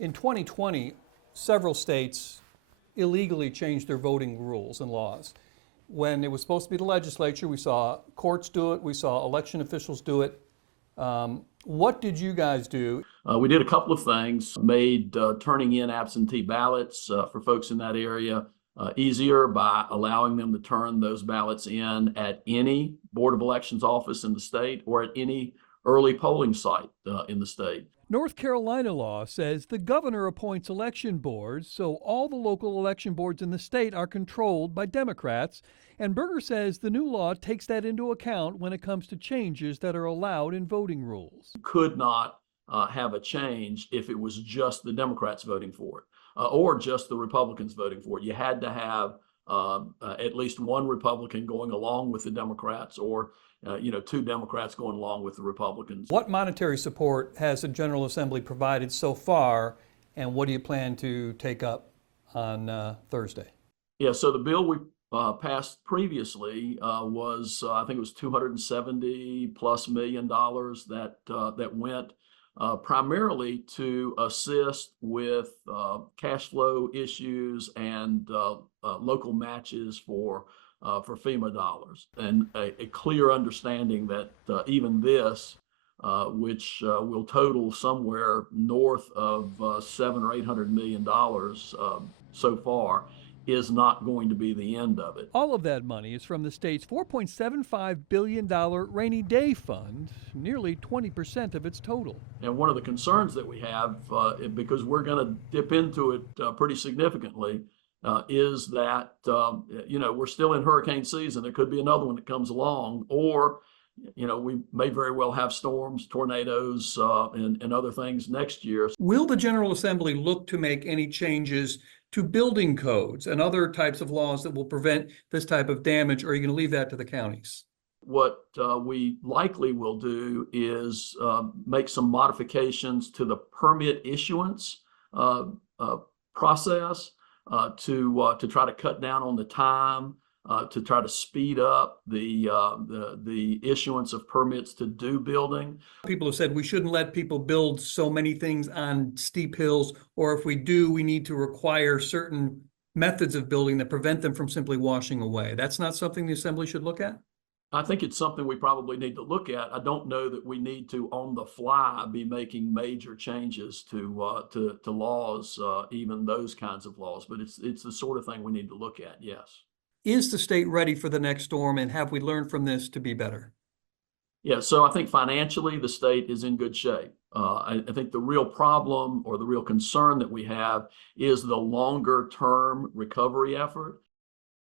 In 2020, several states illegally changed their voting rules and laws. When it was supposed to be the legislature, we saw courts do it, we saw election officials do it. What did you guys do? We did a couple of things, made turning in absentee ballots for folks in that area easier by allowing them to turn those ballots in at any Board of Elections office in the state or at any early polling site in the state. North Carolina law says the governor appoints election boards, so all the local election boards in the state are controlled by Democrats. And Berger says the new law takes that into account when it comes to changes that are allowed in voting rules. Could not have a change if it was just the Democrats voting for it or just the Republicans voting for it. You had to have at least one Republican going along with the Democrats or two Democrats going along with the Republicans. What monetary support has the General Assembly provided so far, and what do you plan to take up on Thursday? Yeah, so the bill we passed previously was, I think it was $270+ million that went primarily to assist with cash flow issues and local matches for FEMA dollars, and a clear understanding that even this, which will total somewhere north of $700 or $800 million so far, is not going to be the end of it. All of that money is from the state's $4.75 billion rainy day fund, nearly 20% of its total. And one of the concerns that we have, because we're going to dip into it pretty significantly, is that, we're still in hurricane season. There could be another one that comes along, or, we may very well have storms, tornadoes, and other things next year. Will the General Assembly look to make any changes to building codes and other types of laws that will prevent this type of damage, or are you going to leave that to the counties? What we likely will do is make some modifications to the permit issuance process to try to cut down on the time, to try to speed up the issuance of permits to do building. People have said we shouldn't let people build so many things on steep hills, or if we do, we need to require certain methods of building that prevent them from simply washing away. That's not something the Assembly should look at? I think it's something we probably need to look at. I don't know that we need to, on the fly, be making major changes to laws, even those kinds of laws. But it's the sort of thing we need to look at, yes. Is the state ready for the next storm, and have we learned from this to be better? Yeah, so I think financially the state is in good shape. I think the real problem or the real concern that we have is the longer term recovery effort.